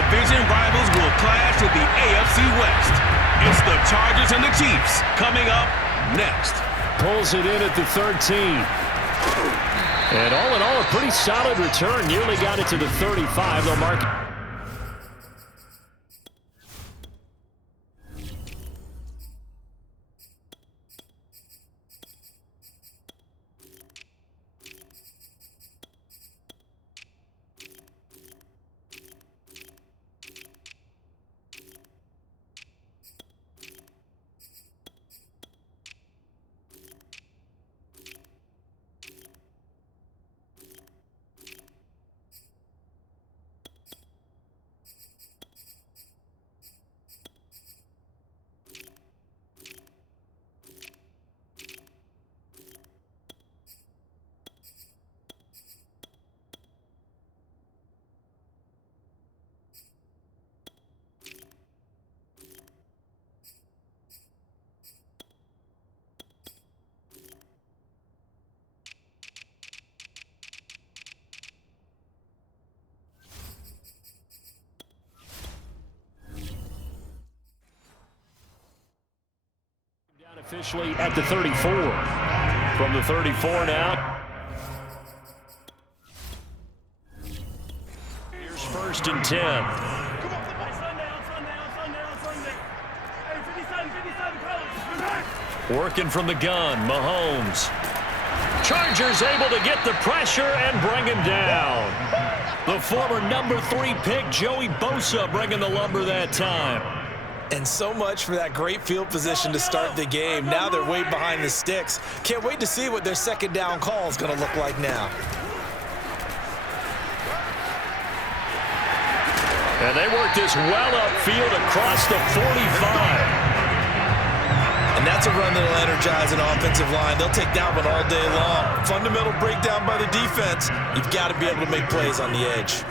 division rivals will clash in the AFC West. It's the Chargers and the Chiefs coming up next. Pulls it in at the 13. And all in all, a pretty solid return. Nearly got it to the 35. They'll mark. Officially at the 34. From the 34 now. Here's 1st and 10. Working from the gun, Mahomes. Chargers able to get the pressure and bring him down. The former number 3 pick, Joey Bosa, bringing the lumber that time. And so much for that great field position to start the game. Now they're way behind the sticks. Can't wait to see what their second down call is going to look like now. And they work this well upfield across the 45. And that's a run that'll energize an offensive line. They'll take that one all day long. Fundamental breakdown by the defense. You've got to be able to make plays on the edge.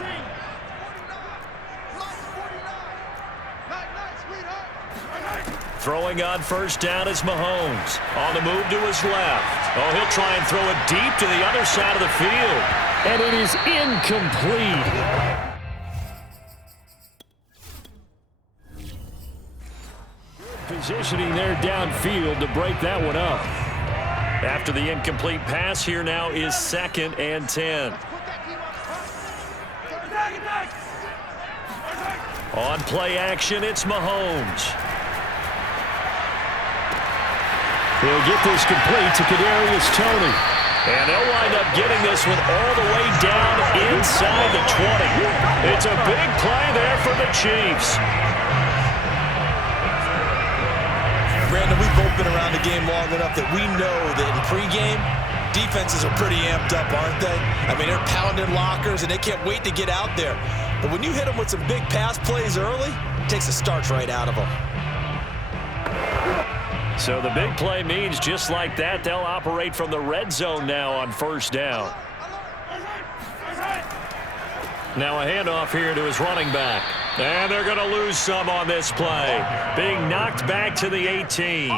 Throwing on 1st down is Mahomes. On the move to his left. Oh, he'll try and throw it deep to the other side of the field. And it is incomplete. Positioning there downfield to break that one up. After the incomplete pass, here now is 2nd and 10. On play action, it's Mahomes. He'll get this complete to Kadarius Toney. And they'll wind up getting this one all the way down inside the 20. It's a big play there for the Chiefs. Brandon, we've both been around the game long enough that we know that in pregame, defenses are pretty amped up, aren't they? I mean, they're pounding lockers, and they can't wait to get out there. But when you hit them with some big pass plays early, it takes the starch right out of them. So the big play means just like that, they'll operate from the red zone now on 1st down. Now a handoff here to his running back. And they're going to lose some on this play. Being knocked back to the 18.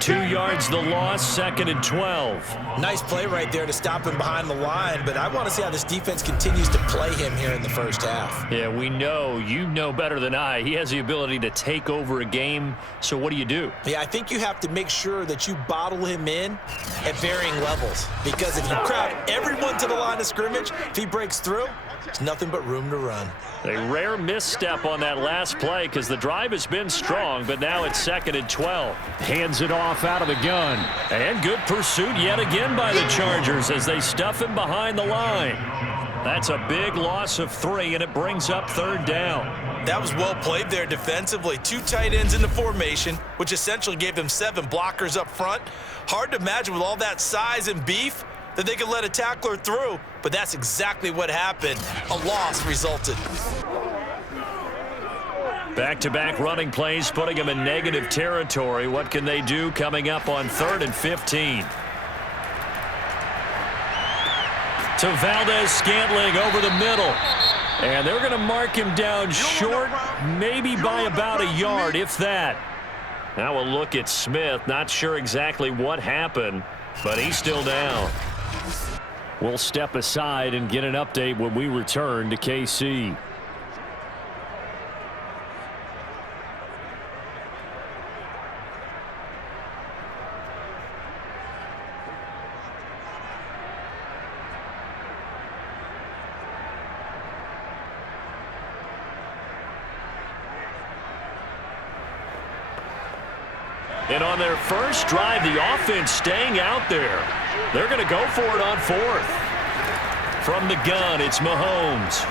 2 yards the loss, 2nd and 12. Nice play right there to stop him behind the line, but I want to see how this defense continues to play him here in the 1st half. Yeah, we know. You know better than I. He has the ability to take over a game, so what do? Yeah, I think you have to make sure that you bottle him in at varying levels, because if you crowd everyone to the line of scrimmage, if he breaks through, there's nothing but room to run. A rare misstep on that last play because the drive has been strong, but now it's 2nd and 12. Hands it off out of the gun. And good pursuit yet again by the Chargers as they stuff him behind the line. That's a big loss of 3, and it brings up 3rd down. That was well played there defensively. 2 tight ends in the formation, which essentially gave them 7 blockers up front. Hard to imagine with all that size and beef that they could let a tackler through, but that's exactly what happened. A loss resulted. Back-to-back running plays putting them in negative territory. What can they do coming up on 3rd and 15? To Valdez-Scantling over the middle. And they're going to mark him down short, maybe by about a yard, if that. Now a look at Smith. Not sure exactly what happened, but he's still down. We'll step aside and get an update when we return to KC. And on their first drive, the offense staying out there. They're going to go for it on fourth. From the gun, it's Mahomes.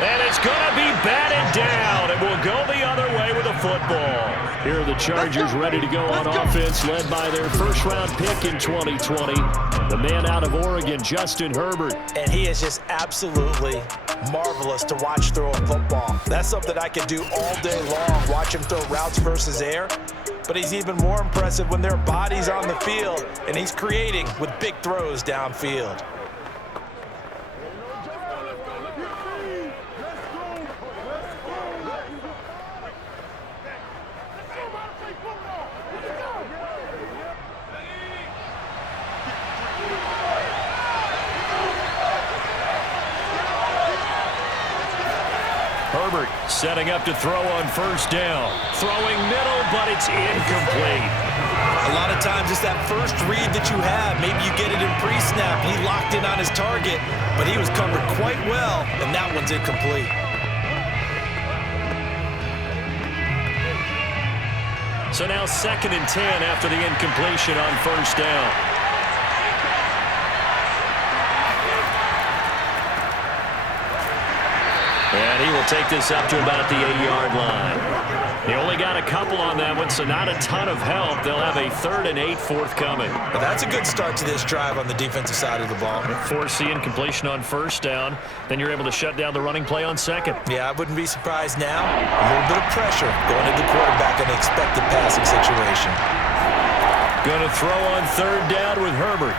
And it's going to be batted down. It will go the other way with a football. Here are the Chargers ready to go on offense, led by their first-round pick in 2020, the man out of Oregon, Justin Herbert. And he is just absolutely marvelous to watch throw a football. That's something I could do all day long, watch him throw routes versus air. But he's even more impressive when there are bodies on the field, and he's creating with big throws downfield. Herbert setting up to throw on first down. Throwing middle, but it's incomplete. A lot of times it's that first read that you have. Maybe you get it in pre-snap. He locked in on his target, but he was covered quite well, and that one's incomplete. So now 2nd and 10 after the incompletion on first down. And he will take this up to about the 8-yard line. They only got a couple on that one, so not a ton of help. They'll have a 3rd and 8 forthcoming. But that's a good start to this drive on the defensive side of the ball. Force the incompletion on first down. Then you're able to shut down the running play on second. Yeah, I wouldn't be surprised now. A little bit of pressure going to the quarterback in an expected passing situation. Going to throw on 3rd down with Herbert.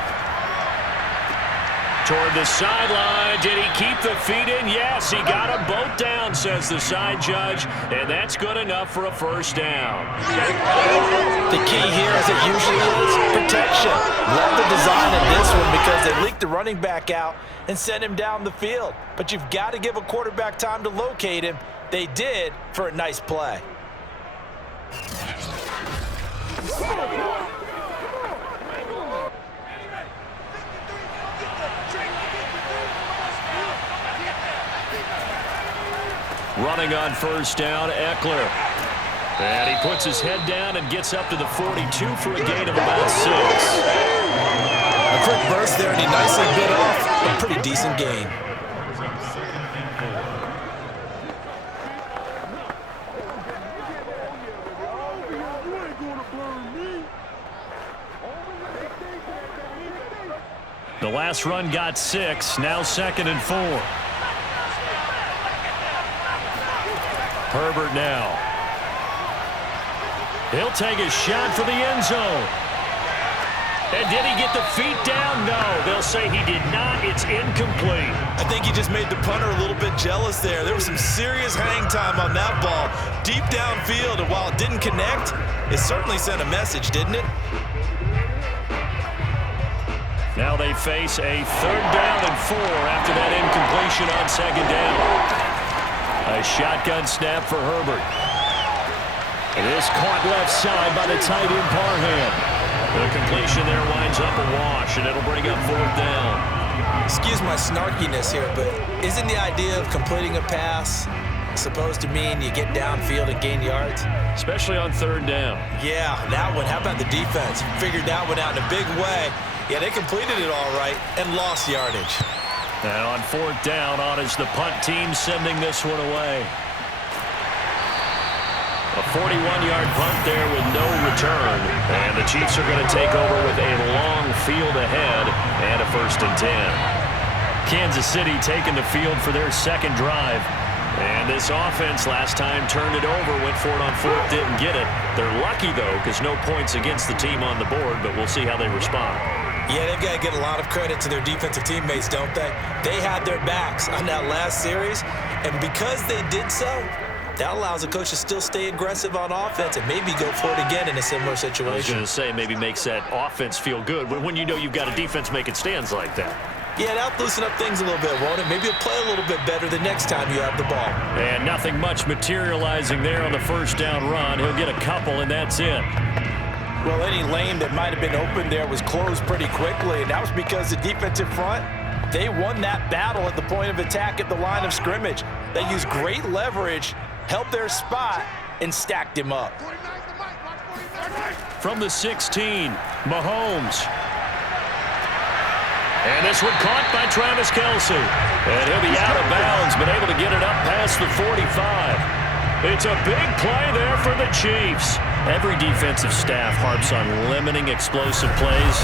Toward the sideline. Did he keep the feet in? Yes, he got them both down, says the side judge, and that's good enough for a first down. The key here, as it usually is, protection. Love the design of this one because they leaked the running back out and sent him down the field. But you've got to give a quarterback time to locate him. They did for a nice play. Running on first down, Eckler. And he puts his head down and gets up to the 42 for a gain of about 6. A quick burst there, and he nicely bit off a pretty decent gain. The last run got 6, now 2nd and 4. Herbert now. He'll take a shot for the end zone. And did he get the feet down? No, they'll say he did not. It's incomplete. I think he just made the punter a little bit jealous there. There was some serious hang time on that ball, deep downfield, and while it didn't connect, it certainly sent a message, didn't it? Now they face a 3rd down and 4 after that incompletion on 2nd down. A shotgun snap for Herbert. It is caught left side by the tight end Parham. The completion there winds up a wash, and it'll bring up 4th down. Excuse my snarkiness here, but isn't the idea of completing a pass supposed to mean you get downfield and gain yards? Especially on 3rd down. Yeah, that one. How about the defense? Figured that one out in a big way. Yeah, they completed it all right and lost yardage. And on 4th down, on is the punt team sending this one away. A 41-yard punt there with no return. And the Chiefs are going to take over with a long field ahead and a 1st and 10. Kansas City taking the field for their 2nd drive. And this offense last time turned it over, went for it on 4th, didn't get it. They're lucky, though, because no points against the team on the board, but we'll see how they respond. Yeah, they've got to give a lot of credit to their defensive teammates, don't they? They had their backs on that last series, and because they did so, that allows the coach to still stay aggressive on offense and maybe go for it again in a similar situation. I was going to say, maybe makes that offense feel good when you know you've got a defense making stands like that. Yeah, that'll loosen up things a little bit, won't it? Maybe you'll play a little bit better the next time you have the ball. And nothing much materializing there on the 1st down run. He'll get a couple, and that's it. Well, any lane that might have been open there was closed pretty quickly, and that was because the defensive front, they won that battle at the point of attack at the line of scrimmage. They used great leverage, helped their spot, and stacked him up. from the 16. Mahomes. And this one caught by Travis Kelce. And he'll be out of bounds, but able to get it up past the 45. It's a big play there for the Chiefs. Every defensive staff harps on limiting explosive plays.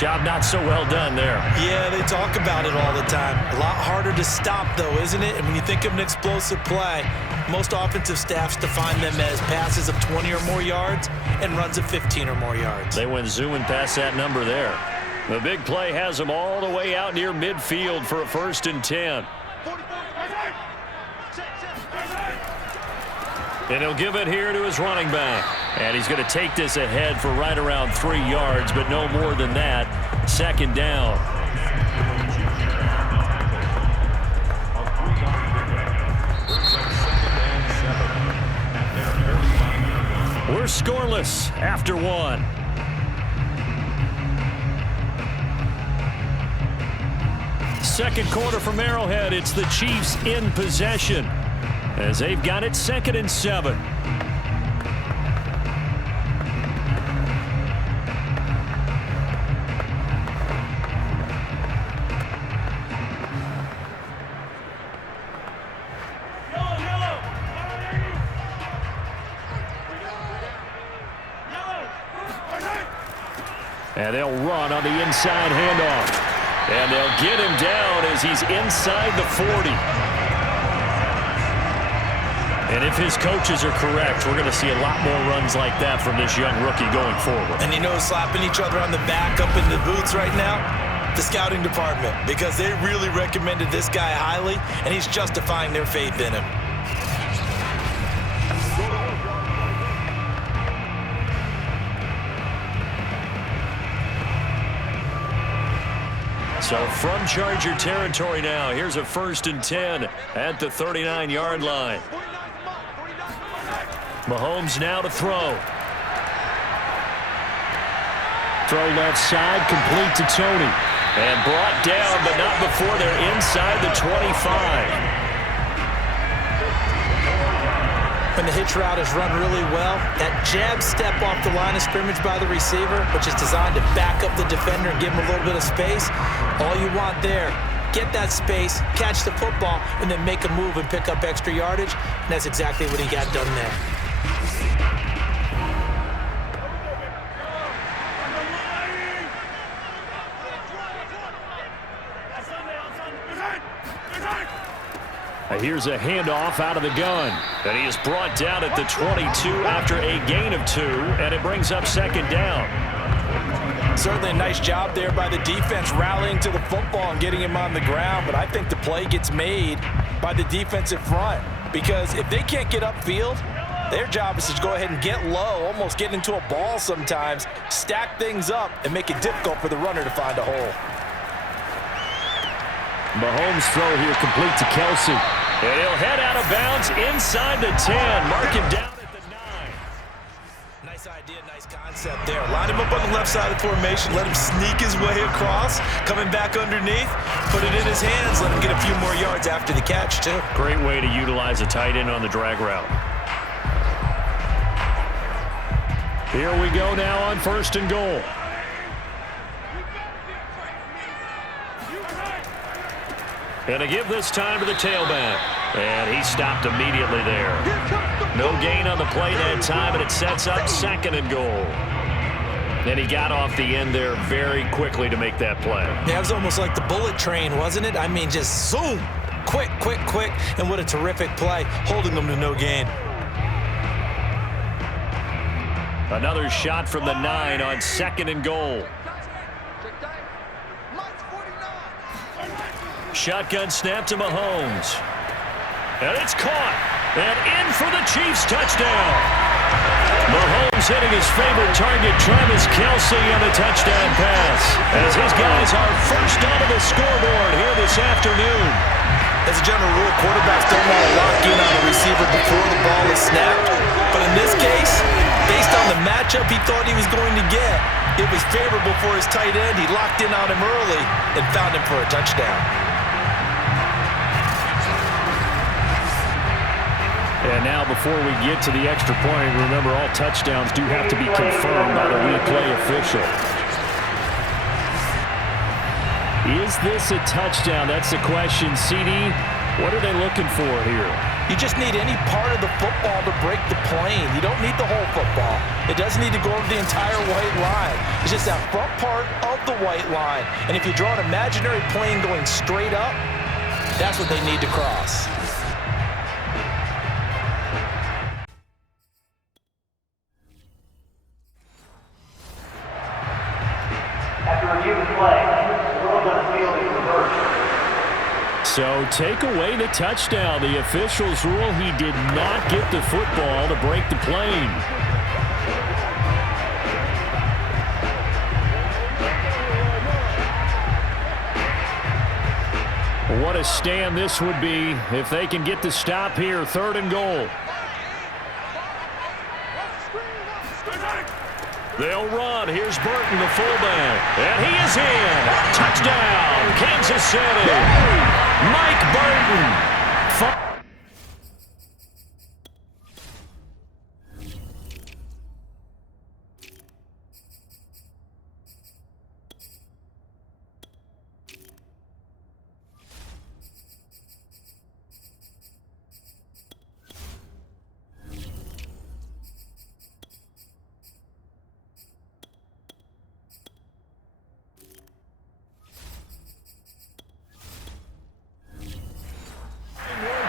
Job not so well done there. Yeah, they talk about it all the time. A lot harder to stop, though, isn't it? And when you think of an explosive play, most offensive staffs define them as passes of 20 or more yards and runs of 15 or more yards. They went zooming past that number there. The big play has them all the way out near midfield for a 1st and 10. And he'll give it here to his running back. And he's going to take this ahead for right around 3 yards, but no more than that. 2nd down. We're scoreless after 1. Second quarter from Arrowhead. It's the Chiefs in possession, as they've got it 2nd and 7. And they'll run on the inside handoff. And they'll get him down as he's inside the 40. And if his coaches are correct, we're going to see a lot more runs like that from this young rookie going forward. And you know, slapping each other on the back up in the booths right now, the scouting department, because they really recommended this guy highly, and he's justifying their faith in him. So from Charger territory now, here's a 1st and 10 at the 39-yard line. Mahomes now to throw. Throw left side, complete to Tony. And brought down, but not before they're inside the 25. When the hitch route is run really well, that jab step off the line of scrimmage by the receiver, which is designed to back up the defender and give him a little bit of space, all you want there, get that space, catch the football, and then make a move and pick up extra yardage, and that's exactly what he got done there. Here's a handoff out of the gun. And he is brought down at the 22 after a gain of 2, and it brings up 2nd down. Certainly a nice job there by the defense rallying to the football and getting him on the ground, but I think the play gets made by the defensive front, because if they can't get upfield, their job is to go ahead and get low, almost get into a ball sometimes, stack things up, and make it difficult for the runner to find a hole. Mahomes' throw here complete to Kelce. And he'll head out of bounds inside the 10. Mark him down at the 9. Nice idea, nice concept there. Line him up on the left side of the formation. Let him sneak his way across. Coming back underneath. Put it in his hands. Let him get a few more yards after the catch, too. Great way to utilize a tight end on the drag route. Here we go now on 1st and goal. And to give this time to the tailback. And he stopped immediately there. No gain on the play that time, and it sets up 2nd and goal. And he got off the end there very quickly to make that play. Yeah, it was almost like the bullet train, wasn't it? I mean, just zoom. Quick, quick, quick. And what a terrific play, holding them to no gain. Another shot from the 9 on 2nd and goal. Shotgun snap to Mahomes. And it's caught. And in for the Chiefs touchdown. Mahomes hitting his favorite target, Travis Kelce, on the touchdown pass. As his guys are first onto the scoreboard here this afternoon. As a general rule, quarterbacks don't want to lock in on a receiver before the ball is snapped. But in this case, based on the matchup he thought he was going to get, it was favorable for his tight end. He locked in on him early and found him for a touchdown. And now before we get to the extra point, remember all touchdowns do have to be confirmed by the replay official. Is this a touchdown? That's the question. CD, what are they looking for here? You just need any part of the football to break the plane. You don't need the whole football. It doesn't need to go over the entire white line. It's just that front part of the white line. And if you draw an imaginary plane going straight up, that's what they need to cross. After review of play, the rules on the field is reversed. So take away the touchdown. The officials rule he did not get the football to break the plane. What a stand this would be if they can get the stop here. 3rd and goal. They'll run. Here's Burton, the fullback. And he is in. Touchdown, Kansas City. Mike Burton.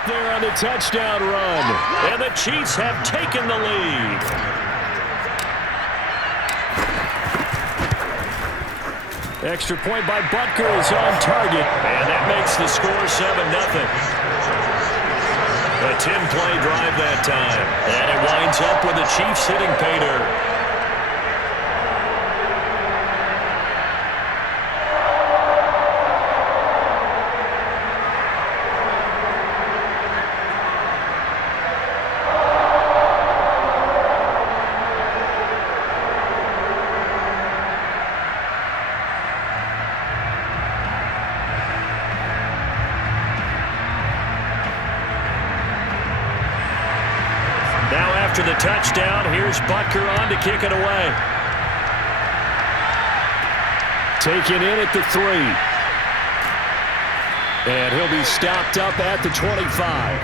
There on the touchdown run. And the Chiefs have taken the lead. Extra point by Butker is on target. And that makes the score 7-0. A 10-play drive that time. And it winds up with the Chiefs hitting pay dirt. After the touchdown, here's Butker on to kick it away. Taken in at the 3. And he'll be stopped up at the 25.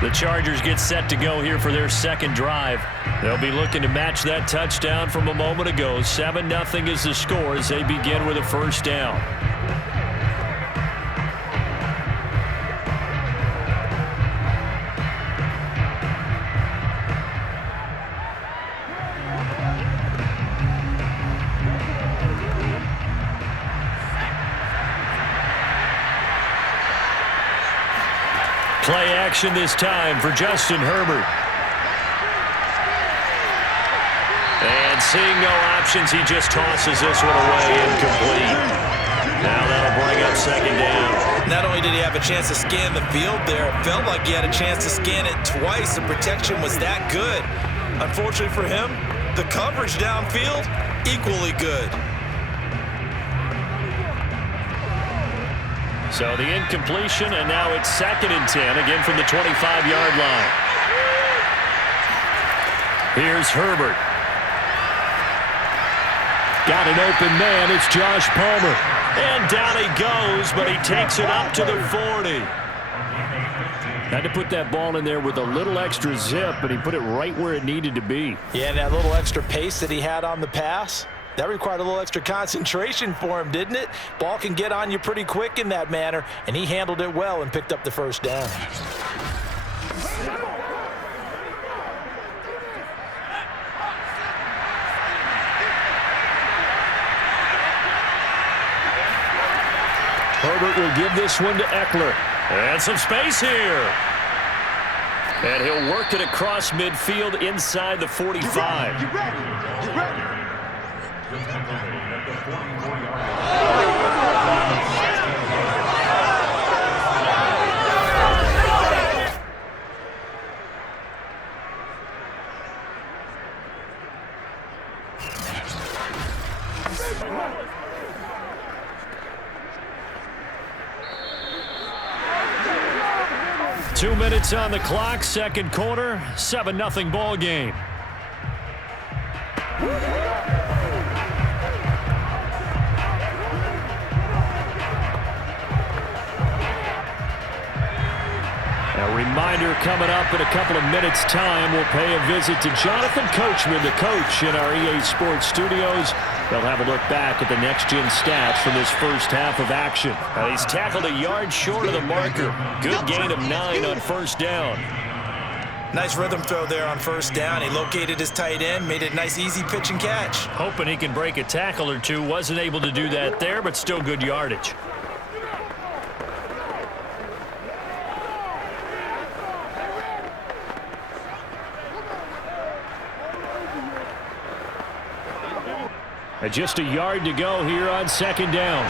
The Chargers get set to go here for their second drive. They'll be looking to match that touchdown from a moment ago. 7-0 is the score as they begin with a first down. Play action this time for Justin Herbert. And seeing no options, he just tosses this one away incomplete. Now that'll bring up second down. Not only did he have a chance to scan the field there, it felt like he had a chance to scan it twice. The protection was that good. Unfortunately for him, the coverage downfield, equally good. So the incompletion, and now it's 2nd and 10, again from the 25-yard line. Here's Herbert. Got an open man. It's Josh Palmer. And down he goes, but he takes it up to the 40. Had to put that ball in there with a little extra zip, but he put it right where it needed to be. Yeah, and that little extra pace that he had on the pass, that required a little extra concentration for him, didn't it? Ball can get on you pretty quick in that manner, and he handled it well and picked up the first down. Herbert will give this one to Eckler. And some space here. And he'll work it across midfield inside the 45. You ready? You ready? minutes on the clock, second quarter, 7-0 ball game. A reminder coming up in a couple of minutes' time. We'll pay a visit to Jonathan Coachman, the coach in our EA Sports studios. They'll have a look back at the next-gen stats from this first half of action. He's tackled a yard short of the marker. Good gain of 9 on first down. Nice rhythm throw there on first down. He located his tight end, made it a nice, easy pitch and catch. Hoping he can break a tackle or two. Wasn't able to do that there, but still good yardage. Just a yard to go here on second down.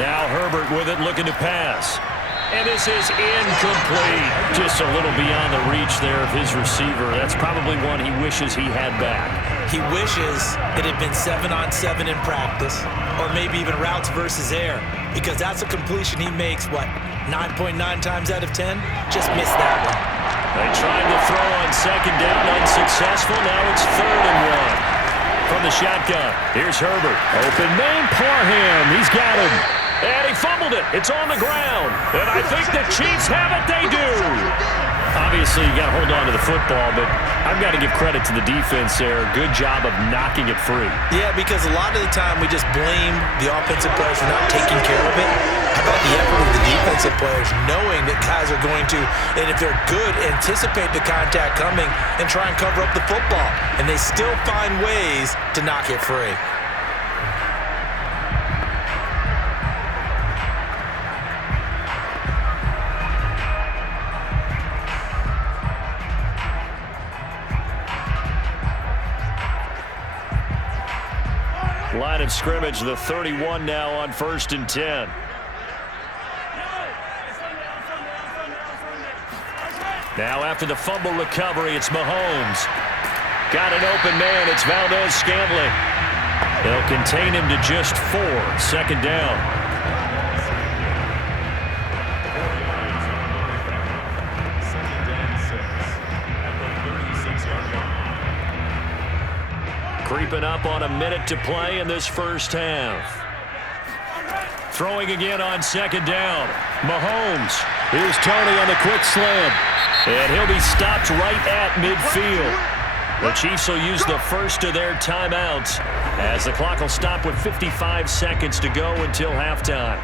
Now Herbert with it, looking to pass. And this is incomplete. Just a little beyond the reach there of his receiver. That's probably one he wishes he had back. He wishes it had been 7-on-7 in practice, or maybe even routes versus air, because that's a completion he makes, what, 9.9 times out of 10? Just missed that one. They tried to throw on second down, unsuccessful. Now it's 3rd and 1. From the shotgun, here's Herbert. Open man, Parham. He's got him. And he fumbled it. It's on the ground. And I think the Chiefs have it. They do. Obviously, you got to hold on to the football, but I've got to give credit to the defense there. Good job of knocking it free. Yeah, because a lot of the time we just blame the offensive players for not taking care of it. How about the effort of the defensive players knowing that guys are going to, and if they're good, anticipate the contact coming and try and cover up the football. And they still find ways to knock it free. Line of scrimmage, the 31 now on 1st and 10. Now after the fumble recovery, it's Mahomes. Got an open man, it's Valdez-Scantling. They'll contain him to just 4, second down. Creeping up on a minute to play in this first half. Throwing again on second down. Mahomes. Here's Tony on the quick slam. And he'll be stopped right at midfield. The Chiefs will use the first of their timeouts as the clock will stop with 55 seconds to go until halftime.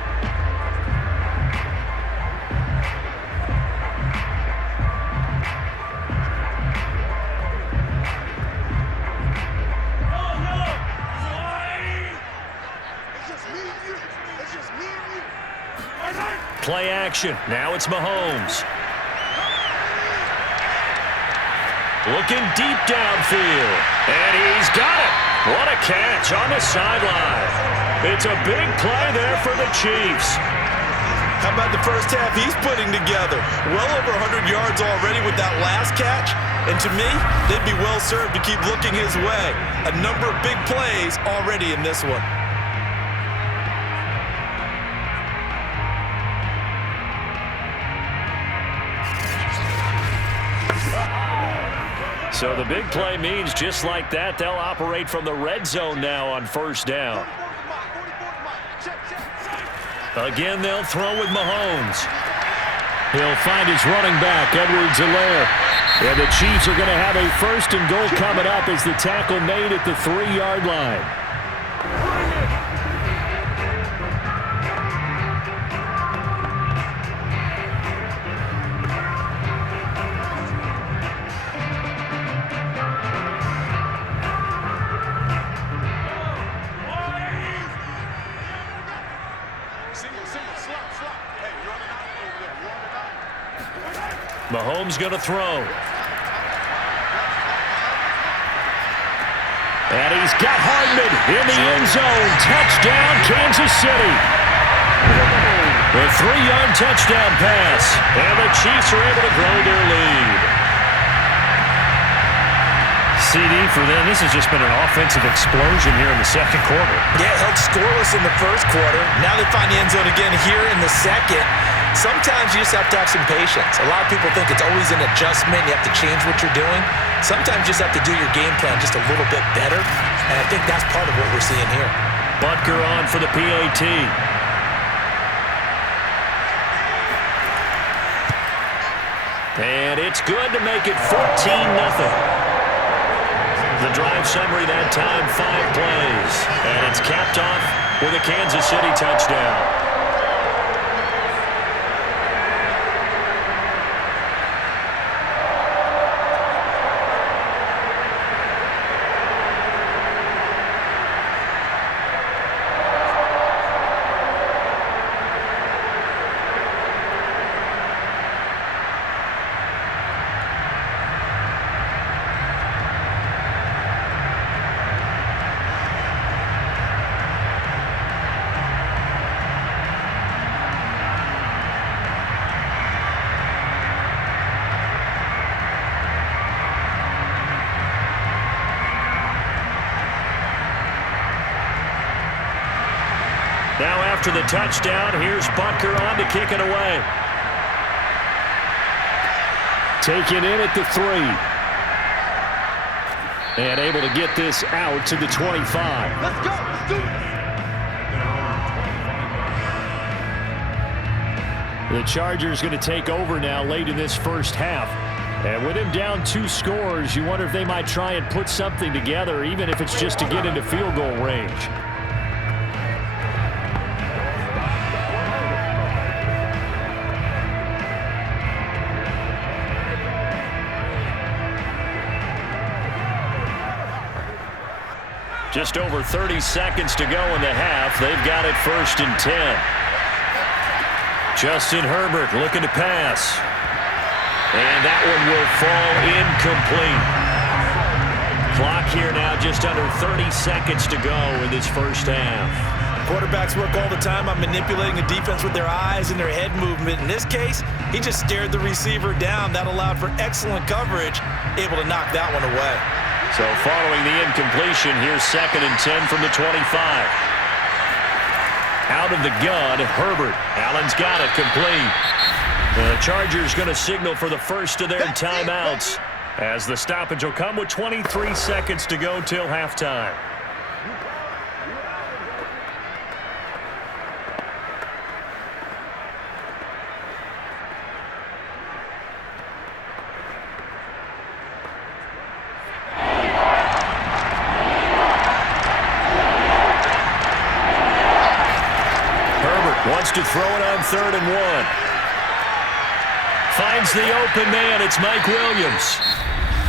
Play action. Now it's Mahomes. Looking deep downfield. And he's got it. What a catch on the sideline. It's a big play there for the Chiefs. How about the first half he's putting together? Well over 100 yards already with that last catch. And to me, they'd be well served to keep looking his way. A number of big plays already in this one. So the big play means just like that, they'll operate from the red zone now on first down. Again, they'll throw with Mahomes. He'll find his running back, Edwards-Helaire. And the Chiefs are going to have a 1st and goal coming up as the tackle made at the 3-yard line. Mahomes going to throw. And he's got Hardman in the end zone. Touchdown, Kansas City. The 3-yard touchdown pass. And the Chiefs are able to grow their lead. CD for them, this has just been an offensive explosion here in the second quarter. Yeah, held scoreless in the first quarter. Now they find the end zone again here in the second. Sometimes you just have to have some patience. A lot of people think it's always an adjustment. You have to change what you're doing. Sometimes you just have to do your game plan just a little bit better, and I think that's part of what we're seeing here. Butker on for the PAT. And it's good to make it 14-0. The drive summary that time, 5 plays. And it's capped off with a Kansas City touchdown. Now after the touchdown, here's Butker on to kick it away. Taken in at the 3. And able to get this out to the 25. Let's go. Let's do it. The Chargers going to take over now late in this first half. And with him down 2 scores, you wonder if they might try and put something together, even if it's just to get into field goal range. Just over 30 seconds to go in the half. They've got it 1st and 10. Justin Herbert looking to pass. And that one will fall incomplete. Clock here now just under 30 seconds to go in this first half. Quarterbacks work all the time on manipulating the defense with their eyes and their head movement. In this case, he just stared the receiver down. That allowed for excellent coverage, able to knock that one away. So following the incompletion, here's 2nd and 10 from the 25. Out of the gun, Herbert. Allen's got it complete. The Chargers going to signal for the first of their timeouts, as the stoppage will come with 23 seconds to go till halftime. Wants to throw it on 3rd and 1. Finds the open man. It's Mike Williams.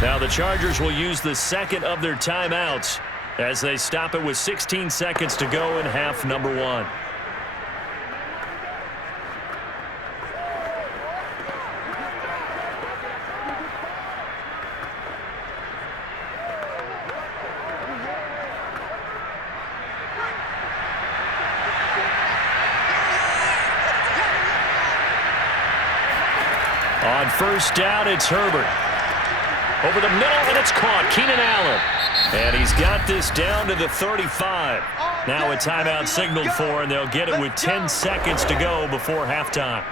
Now the Chargers will use the second of their timeouts as they stop it with 16 seconds to go in half number 1. On 1st down, it's Herbert. Over the middle, and it's caught. Keenan Allen. And he's got this down to the 35. Now a timeout signaled for, and they'll get it with 10 seconds to go before halftime.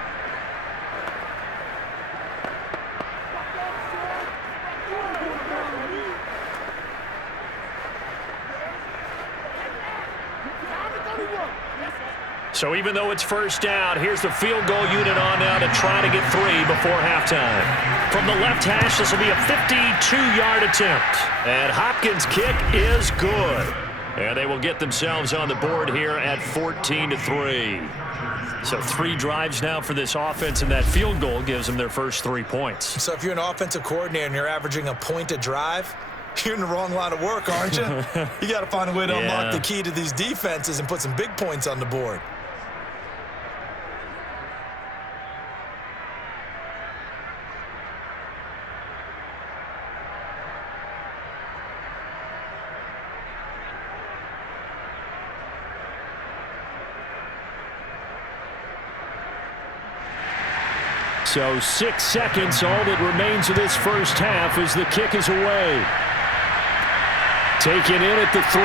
So even though it's 1st down, here's the field goal unit on now to try to get 3 before halftime. From the left hash, this will be a 52-yard attempt. And Hopkins' kick is good. And they will get themselves on the board here at 14-3. So 3 drives now for this offense, and that field goal gives them their first 3 points. So if you're an offensive coordinator and you're averaging a point a drive, you're in the wrong line of work, aren't you? You got to find a way to unlock the key to these defenses and put some big points on the board. So 6 seconds, all that remains of this first half as the kick is away. Taken in at the 3.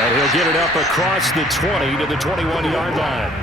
And he'll get it up across the 20 to the 21-yard line.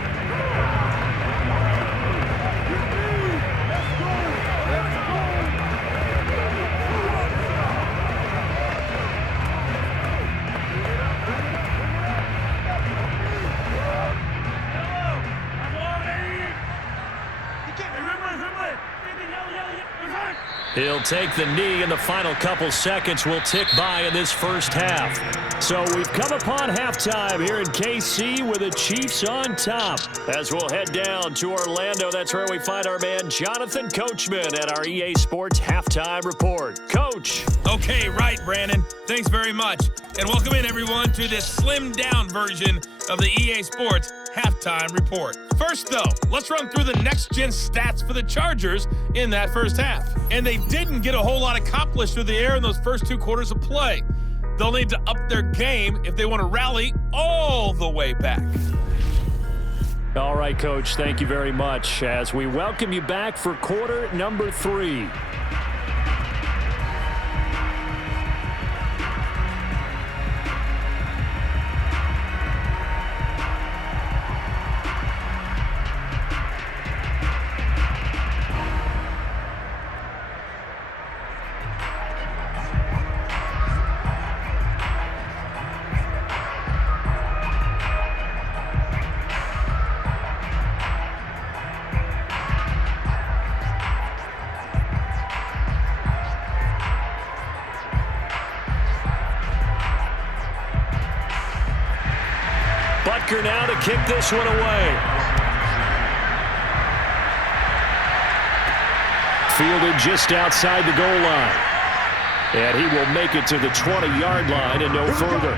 He'll take the knee, and the final couple seconds will tick by in this first half. So we've come upon halftime here in KC with the Chiefs on top. As we'll head down to Orlando, that's where we find our man Jonathan Coachman at our EA Sports Halftime Report. Coach. Okay, right, Brandon. Thanks very much. And welcome in, everyone, to this slimmed-down version of the EA Sports Halftime Report. First, though, let's run through the next-gen stats for the Chargers in that first half. And they didn't get a whole lot accomplished through the air in those first 2 quarters of play. They'll need to up their game if they want to rally all the way back. All right, Coach, thank you very much as we welcome you back for quarter number 3. Butker now to kick this one away. Fielded just outside the goal line. And he will make it to the 20-yard line and no further.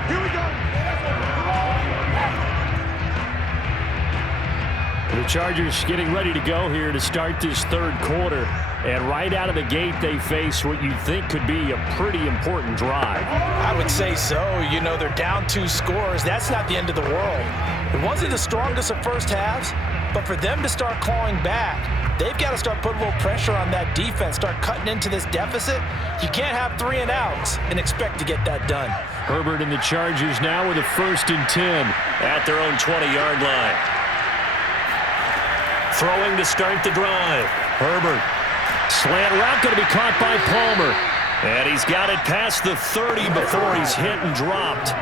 The Chargers getting ready to go here to start this third quarter. And right out of the gate, they face what you think could be a pretty important drive. I would say so. You know, they're down 2 scores. That's not the end of the world. It wasn't the strongest of first halves, but for them to start clawing back, they've got to start putting a little pressure on that defense, start cutting into this deficit. You can't have 3 and outs and expect to get that done. Herbert and the Chargers now with a 1st and 10 at their own 20-yard line. Throwing to start the drive. Herbert. Slant route going to be caught by Palmer. And he's got it past the 30 before he's hit and dropped.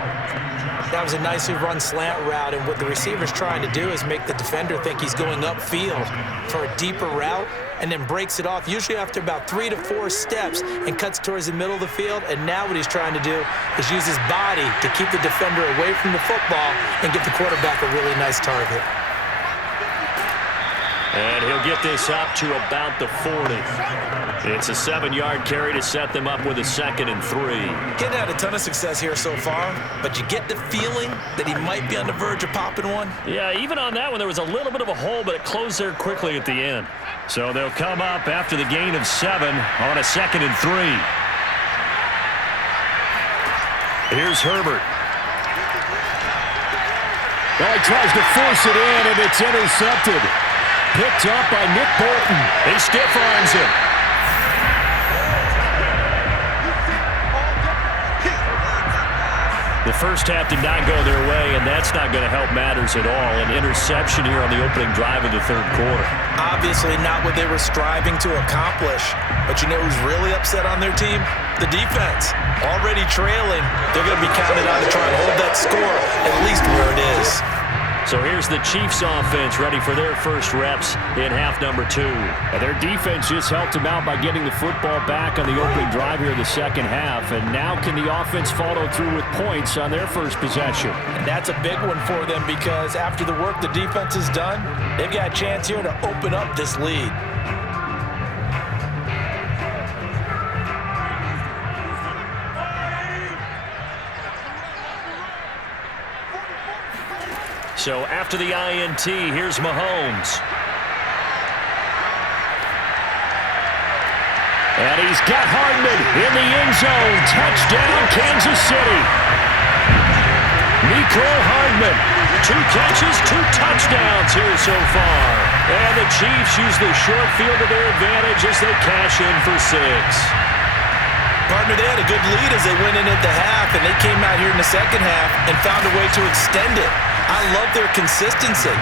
That was a nicely run slant route, and what the receiver's trying to do is make the defender think he's going upfield for a deeper route and then breaks it off, usually after about 3 to 4 steps, and cuts towards the middle of the field. And now what he's trying to do is use his body to keep the defender away from the football and give the quarterback a really nice target. And he'll get this up to about the 40. It's a 7-yard carry to set them up with a 2nd and 3. Getting had a ton of success here so far, but you get the feeling that he might be on the verge of popping one. Yeah, even on that one, there was a little bit of a hole, but it closed there quickly at the end. So they'll come up after the gain of 7 on a 2nd and 3. Here's Herbert. Well, he tries to force it in, and it's intercepted. Picked up by Nick Bolton. He stiff arms him. The first half did not go their way, and that's not going to help matters at all. An interception here on the opening drive of the third quarter. Obviously not what they were striving to accomplish. But you know who's really upset on their team? The defense. Already trailing. They're going to be counted on to try and hold that score at least where it is. So here's the Chiefs offense ready for their first reps in half number 2. And their defense just helped them out by getting the football back on the opening drive here in the second half. And now can the offense follow through with points on their first possession? And that's a big one for them because after the work the defense has done, they've got a chance here to open up this lead. So after the INT, here's Mahomes. And he's got Hardman in the end zone. Touchdown, Kansas City. Mecole Hardman. 2 catches, 2 touchdowns here so far. And the Chiefs use the short field to their advantage as they cash in for 6. Partner, they had a good lead as they went in at the half, and they came out here in the second half and found a way to extend it. I love their consistency.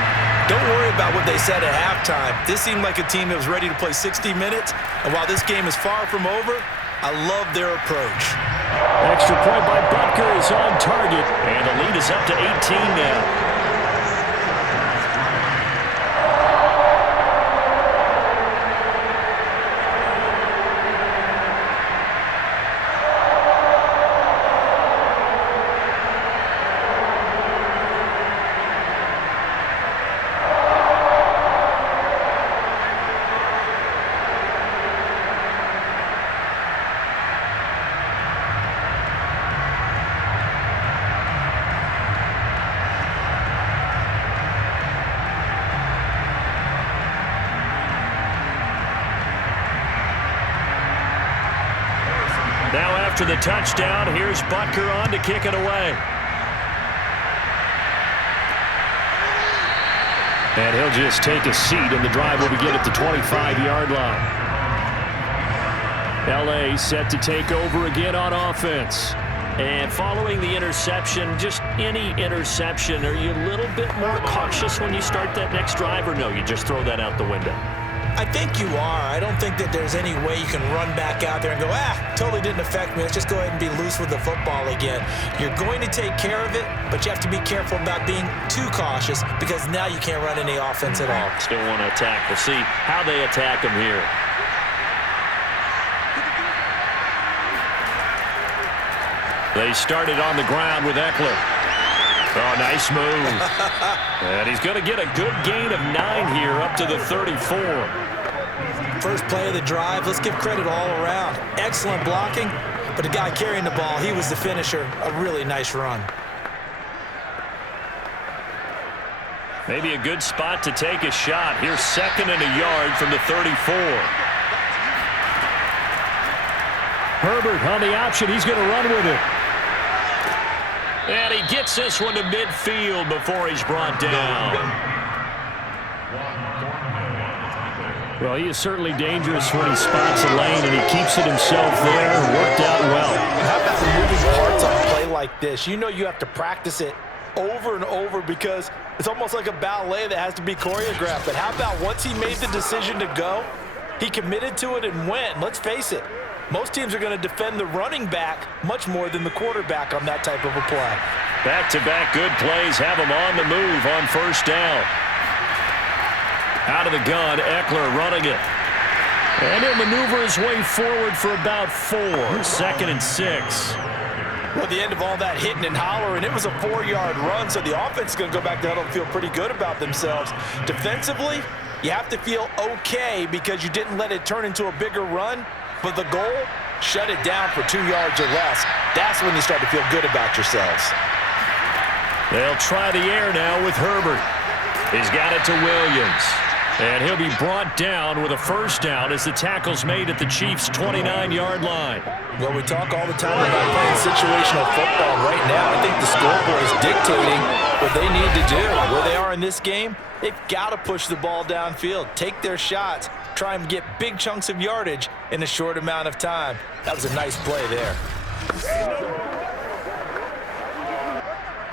Don't worry about what they said at halftime. This seemed like a team that was ready to play 60 minutes, and while this game is far from over, I love their approach. Extra point by Butker is on target, and the lead is up to 18 now. Now after the touchdown, here's Butker on to kick it away. And he'll just take a seat, and the drive will begin at the 25-yard line. L.A. set to take over again on offense. And following the interception, just any interception, are you a little bit more cautious when you start that next drive, or no, you just throw that out the window? I think you are. I don't think that there's any way you can run back out there and go, totally didn't affect me. Let's just go ahead and be loose with the football again. You're going to take care of it, but you have to be careful about being too cautious because now you can't run any offense at all. Still want to attack. We'll see how they attack him here. They started on the ground with Eckler. Oh, nice move. And he's going to get a good gain of 9 here up to the 34. First play of the drive, let's give credit all around. Excellent blocking, but the guy carrying the ball, he was the finisher. A really nice run. Maybe a good spot to take a shot. Here's 2nd and a yard from the 34. Herbert on the option. He's going to run with it. And he gets this one to midfield before he's brought down. Well, he is certainly dangerous when he spots a lane, and he keeps it himself there. Worked out well. How about the moving parts on a play like this? You know you have to practice it over and over because it's almost like a ballet that has to be choreographed. But how about once he made the decision to go, he committed to it and went. Let's face it, most teams are going to defend the running back much more than the quarterback on that type of a play. Back-to-back good plays have him on the move on first down. Out of the gun, Eckler running it. And he'll maneuver his way forward for about 4. 2nd and 6. Well, at the end of all that hitting and hollering, it was a 4-yard run, so the offense is going to go back to huddle and feel pretty good about themselves. Defensively, you have to feel okay because you didn't let it turn into a bigger run, but the goal, shut it down for 2 yards or less. That's when you start to feel good about yourselves. They'll try the air now with Herbert. He's got it to Williams. And he'll be brought down with a first down as the tackle's made at the Chiefs' 29-yard line. Well, we talk all the time about playing situational football. Right now, I think the scoreboard is dictating what they need to do. Where they are in this game, they've got to push the ball downfield, take their shots, try and get big chunks of yardage in a short amount of time. That was a nice play there.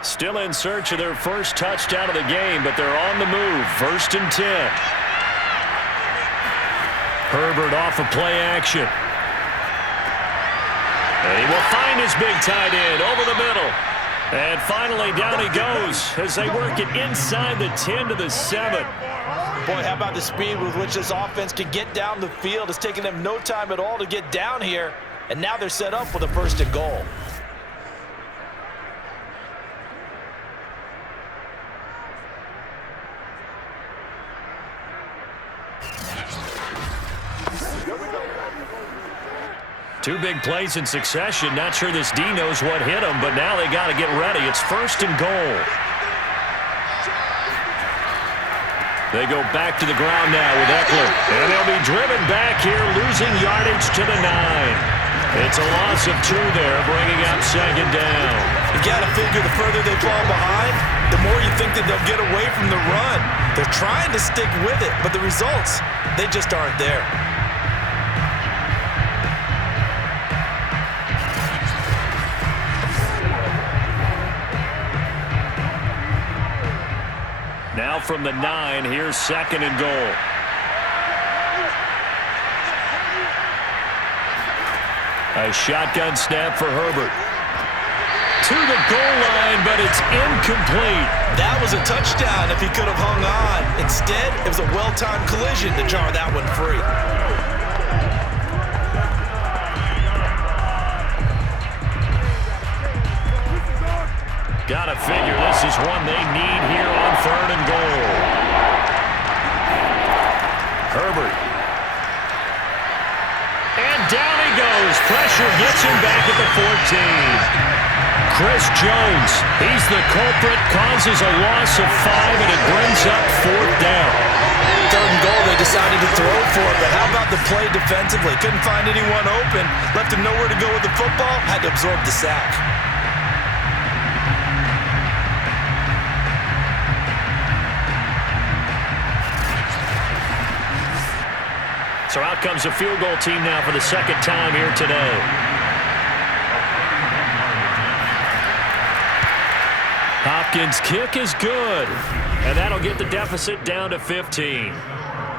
Still in search of their first touchdown of the game, but they're on the move. 1st and 10. Herbert off of play action. And he will find his big tight end over the middle. And finally, down he goes as they work it inside the 10 to the 7. Boy, how about the speed with which this offense can get down the field? It's taken them no time at all to get down here, and now they're set up with a 1st and goal. Two big plays in succession. Not sure this D knows what hit him, but now they got to get ready. It's 1st and goal. They go back to the ground now with Eckler. And they'll be driven back here, losing yardage to the 9. It's a loss of 2 there, bringing up 2nd down. You got to figure the further they fall behind, the more you think that they'll get away from the run. They're trying to stick with it, but the results, they just aren't there. Now from the 9, here's 2nd and goal. A shotgun snap for Herbert. To the goal line, but it's incomplete. That was a touchdown if he could have hung on. Instead, it was a well-timed collision to jar that one free. Gotta figure this is one they need here on 3rd and goal. Herbert. And down he goes As pressure gets him back at the 14. Chris Jones, he's the culprit, causes a loss of 5, and it brings up 4th down. 3rd and goal, they decided to throw for it, but how about the play defensively? Couldn't find anyone open, left him nowhere to go with the football, had to absorb the sack. So out comes a field goal team now for the 2nd time here today. Hopkins' kick is good, and that'll get the deficit down to 15.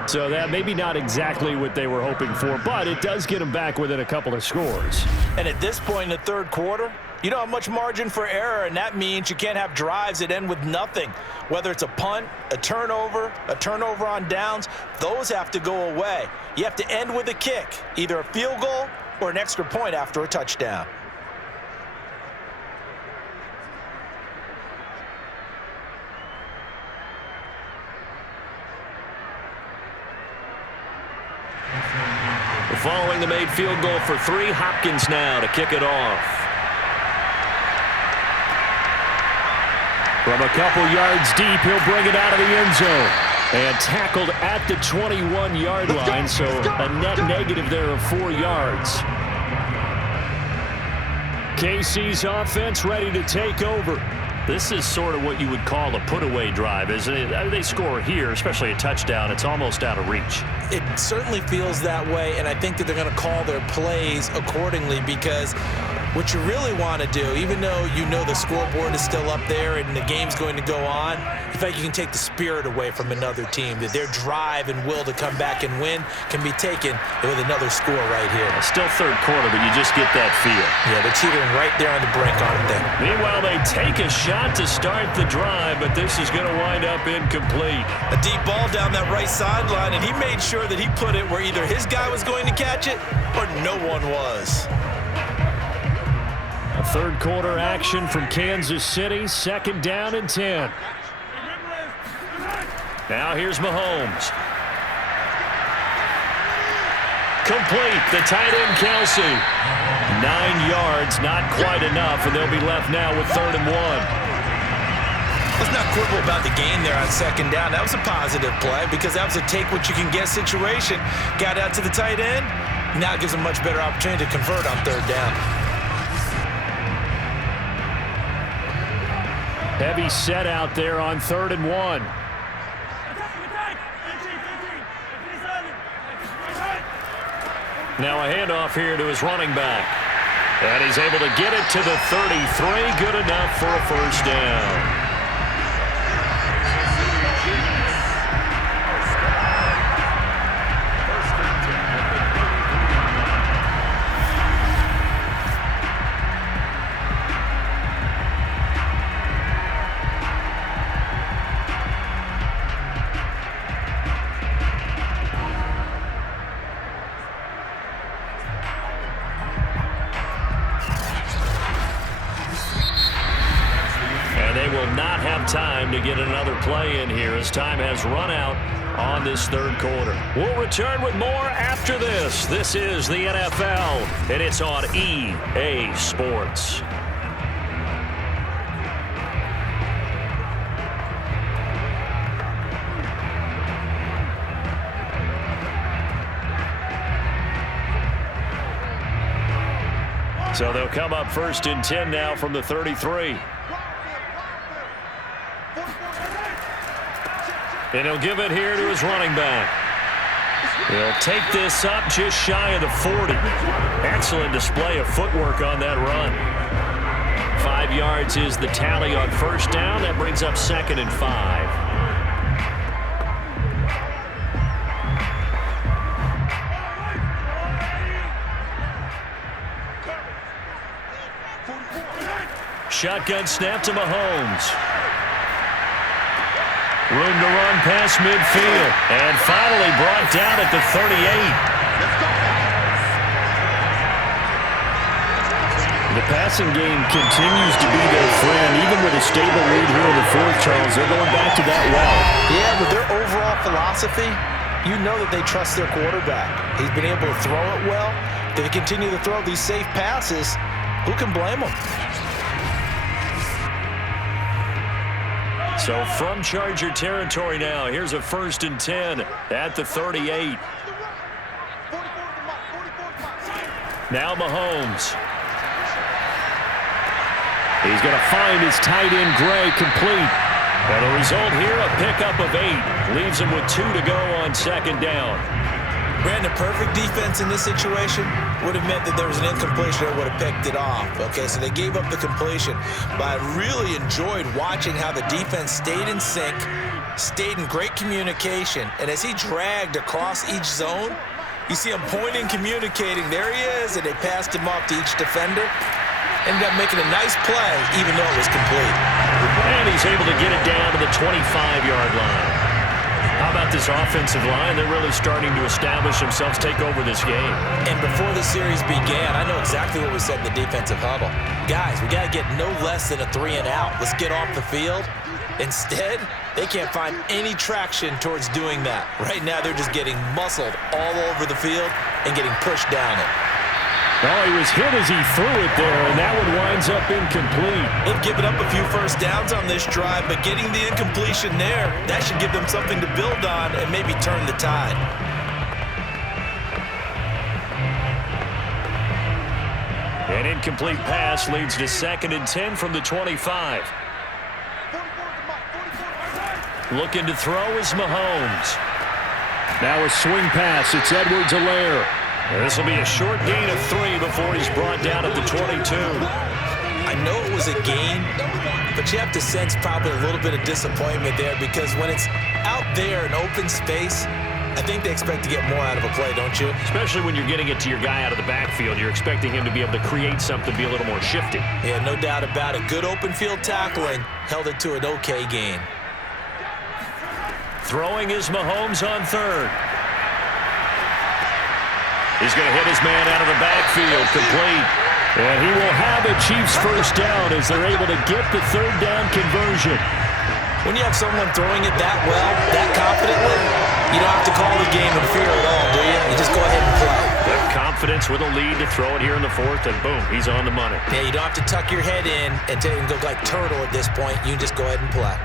So that maybe not exactly what they were hoping for, but it does get them back within a couple of scores. And at this point in the 3rd quarter, you don't have much margin for error, and that means you can't have drives that end with nothing. Whether it's a punt, a turnover on downs, those have to go away. You have to end with a kick, either a field goal or an extra point after a touchdown. Following the made field goal for 3, Hopkins now to kick it off. From a couple yards deep, he'll bring it out of the end zone. And tackled at the 21-yard line, so a net negative there of 4 yards. KC's offense ready to take over. This is sort of what you would call a put-away drive, isn't it? They score here, especially a touchdown. It's almost out of reach. It certainly feels that way, and I think that they're going to call their plays accordingly, because what you really want to do, even though you know the scoreboard is still up there and the game's going to go on, in fact, you can take the spirit away from another team, that their drive and will to come back and win can be taken with another score right here. Still 3rd quarter, but you just get that feel. Yeah, they're teetering right there on the brink, aren't they? Meanwhile, they take a shot to start the drive, but this is going to wind up incomplete. A deep ball down that right sideline, and he made sure that he put it where either his guy was going to catch it or no one was. A 3rd quarter action from Kansas City, 2nd down and 10. Now here's Mahomes. Complete, the tight end Kelsey. 9 yards, not quite enough, and they'll be left now with 3rd and 1. Let's not quibble about the gain there on 2nd down. That was a positive play because that was a take-what-you-can-get situation. Got out to the tight end. Now it gives them a much better opportunity to convert on 3rd down. Heavy set out there on 3rd and 1. Now a handoff here to his running back. And he's able to get it to the 33. Good enough for a 1st down. Time to get another play in here as time has run out on this 3rd quarter. We'll return with more after this. This is the NFL, and it's on EA Sports. So they'll come up 1st and 10 now from the 33. And he'll give it here to his running back. He'll take this up just shy of the 40. Excellent display of footwork on that run. 5 yards is the tally on 1st down. That brings up 2nd and 5. Shotgun snap to Mahomes. Room to run past midfield. And finally brought down at the 38. The passing game continues to be their friend. Even with a stable lead here in the 4th, Charles, they're going back to that well. Yeah, with their overall philosophy, you know that they trust their quarterback. He's been able to throw it well, If they continue to throw these safe passes, who can blame them? So from Charger territory now, here's a 1st and 10 at the 38. Now Mahomes. He's going to find his tight end Gray complete. And the result here, a pickup of 8. Leaves him with 2 to go on 2nd down. Brandon, perfect defense in this situation would have meant that there was an incompletion that would have picked it off. Okay, so they gave up the completion. But I really enjoyed watching how the defense stayed in sync, stayed in great communication. And as he dragged across each zone, you see him pointing, communicating. There he is, and they passed him off to each defender. Ended up making a nice play, even though it was complete. And he's able to get it down to the 25-yard line. How about this offensive line? They're really starting to establish themselves, take over this game. And before the series began, I know exactly what we said in the defensive huddle. Guys, we got to get no less than a 3 and out. Let's get off the field. Instead, they can't find any traction towards doing that. Right now, they're just getting muscled all over the field and getting pushed down it. Oh, he was hit as he threw it there, and that one winds up incomplete. They've given up a few first downs on this drive, but getting the incompletion there, that should give them something to build on and maybe turn the tide. An incomplete pass leads to 2nd and 10 from the 25. Looking to throw is Mahomes. Now a swing pass. It's Edwards-Helaire. This will be a short gain of 3 before he's brought down at the 22. I know it was a gain, but you have to sense probably a little bit of disappointment there because when it's out there in open space, I think they expect to get more out of a play, don't you? Especially when you're getting it to your guy out of the backfield. You're expecting him to be able to create something, be a little more shifty. Yeah, no doubt about it. Good open field tackling held it to an okay gain. Throwing is Mahomes on 3rd. He's going to hit his man out of the backfield, complete. And he will have a Chiefs 1st down as they're able to get the 3rd down conversion. When you have someone throwing it that well, that confidently, you don't have to call the game in fear at all, do you? You just go ahead and play. That confidence with a lead to throw it here in the 4th, and boom, he's on the money. Yeah, you don't have to tuck your head in and go like turtle at this point. You can just go ahead and play.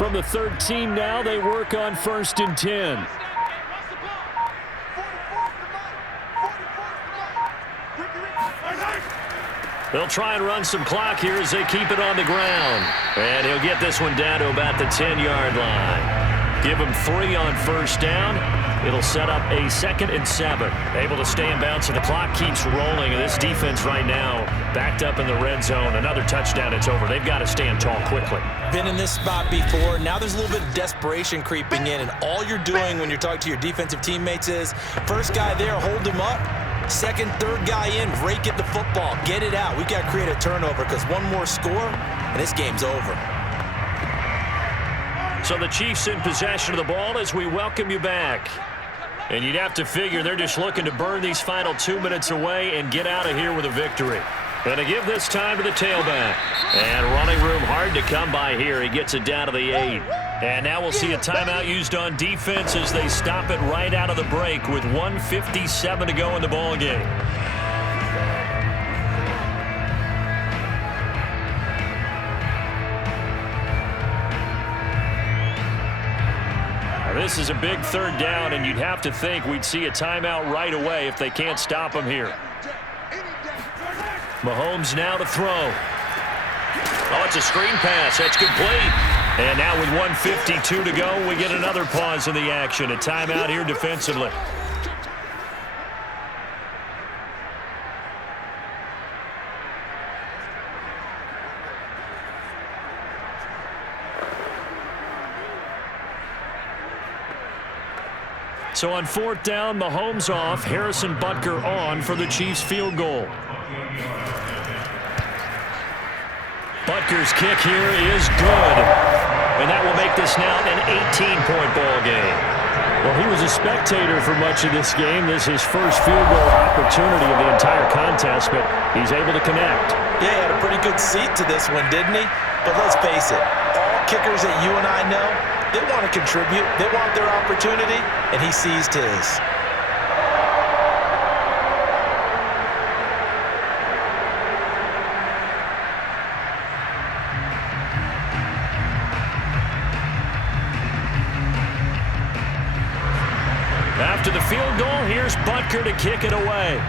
From the 13 now, they work on 1st and 10. They'll try and run some clock here as they keep it on the ground. And he'll get this one down to about the 10-yard line. Give him 3 on 1st down. It'll set up a 2nd and 7. Able to stay in bounds, so the clock keeps rolling. And this defense right now backed up in the red zone. Another touchdown, it's over. They've got to stand tall quickly. Been in this spot before. Now there's a little bit of desperation creeping in. And all you're doing when you're talking to your defensive teammates is, first guy there, hold him up. 2nd, 3rd guy in, rake at the football. Get it out. We've got to create a turnover because one more score, and this game's over. So the Chiefs in possession of the ball as we welcome you back. And you'd have to figure they're just looking to burn these final 2 minutes away and get out of here with a victory. And to give this time to the tailback. And running room hard to come by here. He gets it down to the 8. And now we'll see a timeout used on defense as they stop it right out of the break with 1:57 to go in the ball game. Now this is a big 3rd down, and you'd have to think we'd see a timeout right away if they can't stop him here. Mahomes now to throw. Oh, it's a screen pass. That's complete. And now with 1:52 to go, we get another pause in the action. A timeout here defensively. So on 4th down, Mahomes off, Harrison Butker on for the Chiefs field goal. Butker's kick here is good. And that will make this now an 18-point ball game. Well, he was a spectator for much of this game. This is his first field goal opportunity of the entire contest, but he's able to connect. Yeah, he had a pretty good seat to this one, didn't he? But let's face it, all kickers that you and I know, They want to contribute. They want their opportunity, and he seized his. After the field goal, here's Butker to kick it away.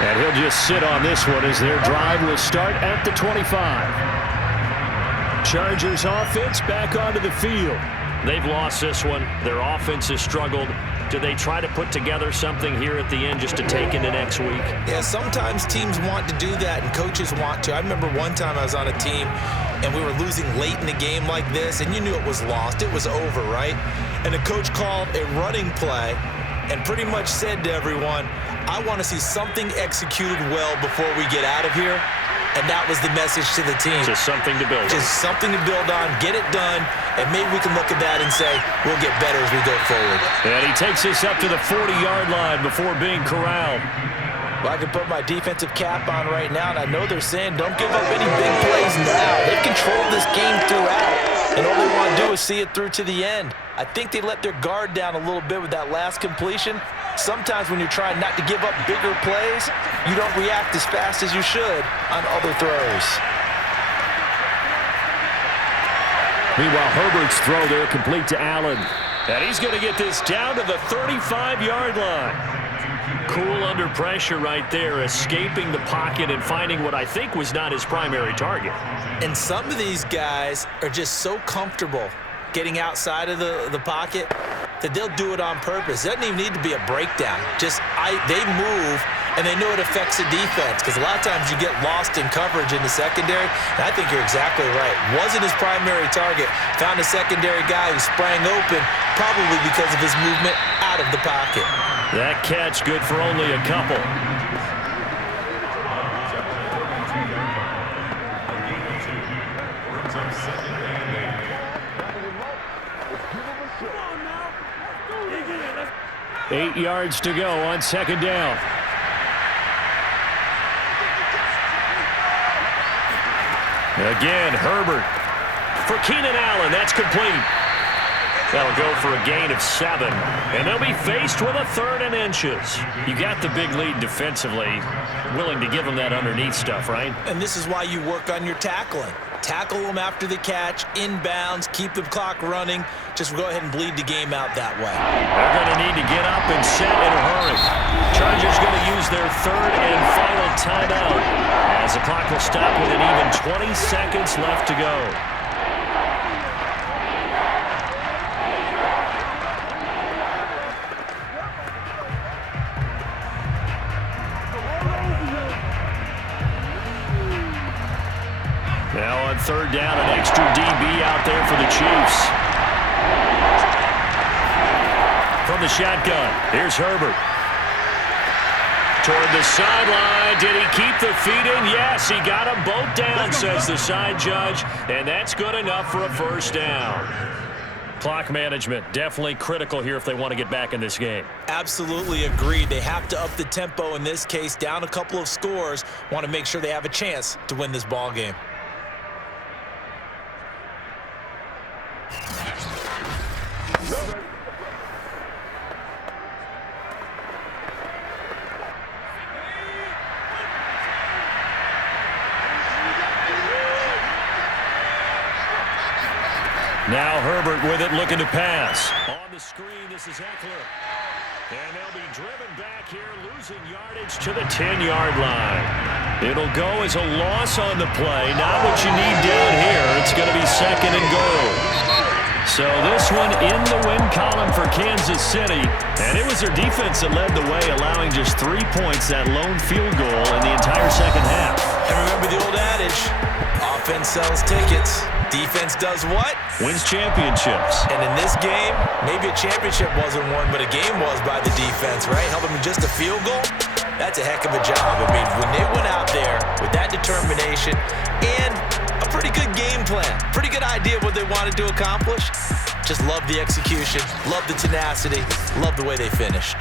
And he'll just sit on this one as their drive will start at the 25. Chargers offense back onto the field. They've lost this one. Their offense has struggled. Do they try to put together something here at the end just to take into next week? Yeah, sometimes teams want to do that and coaches want to. I remember one time I was on a team and we were losing late in the game like this, and you knew it was lost. It was over, right? And the coach called a running play and pretty much said to everyone, I want to see something executed well before we get out of here. And that was the message to the team. Just something to build on. Just something to build on, get it done, and maybe we can look at that and say, we'll get better as we go forward. And he takes us up to the 40-yard line before being corralled. Well, I can put my defensive cap on right now, and I know they're saying don't give up any big plays now. They've controlled this game throughout, and all they want to do is see it through to the end. I think they let their guard down a little bit with that last completion. Sometimes when you're trying not to give up bigger plays, you don't react as fast as you should on other throws. Meanwhile, Herbert's throw there complete to Allen. And he's going to get this down to the 35-yard line. Cool under pressure right there, escaping the pocket and finding what I think was not his primary target. And some of these guys are just so comfortable getting outside of the pocket that they'll do it on purpose. It doesn't even need to be a breakdown. They move, and they know it affects the defense, because a lot of times you get lost in coverage in the secondary, and I think you're exactly right. Wasn't his primary target. Found a secondary guy who sprang open, probably because of his movement out of the pocket. That catch good for only a couple. Eight yards to go on second down. Again, Herbert for Keenan Allen. That's complete. That'll go for a gain of 7. And they'll be faced with a 3rd and inches. You got the big lead defensively. Willing to give them that underneath stuff, right? And this is why you work on your tackling. Tackle them after the catch, inbounds, keep the clock running. Just go ahead and bleed the game out that way. They're going to need to get up and set in a hurry. Chargers going to use their 3rd and final timeout as the clock will stop with an even 20 seconds left to go. Now on 3rd down, an extra DB out there for the Chiefs. From the shotgun, here's Herbert. Toward the sideline. Did he keep the feet in? Yes, he got them both down, says the side judge. And that's good enough for a 1st down. Clock management, definitely critical here if they want to get back in this game. Absolutely agreed. They have to up the tempo in this case. Down a couple of scores. Want to make sure they have a chance to win this ball game. Now Herbert with it, looking to pass. On the screen, this is Eckler. And they'll be driven back here, losing yardage to the 10-yard line. It'll go as a loss on the play. Not what you need down here. It's going to be 2nd and goal. So this one in the win column for Kansas City. And it was their defense that led the way, allowing just 3 points, that lone field goal in the entire second half. And remember the old adage, offense sells tickets. Defense does what? Wins championships. And in this game, maybe a championship wasn't won, but a game was by the defense, right? Helping them just a field goal. That's a heck of a job. I mean, when they went out there with that determination and a pretty good game plan, pretty good idea of what they wanted to accomplish, just love the execution, love the tenacity, love the way they finished.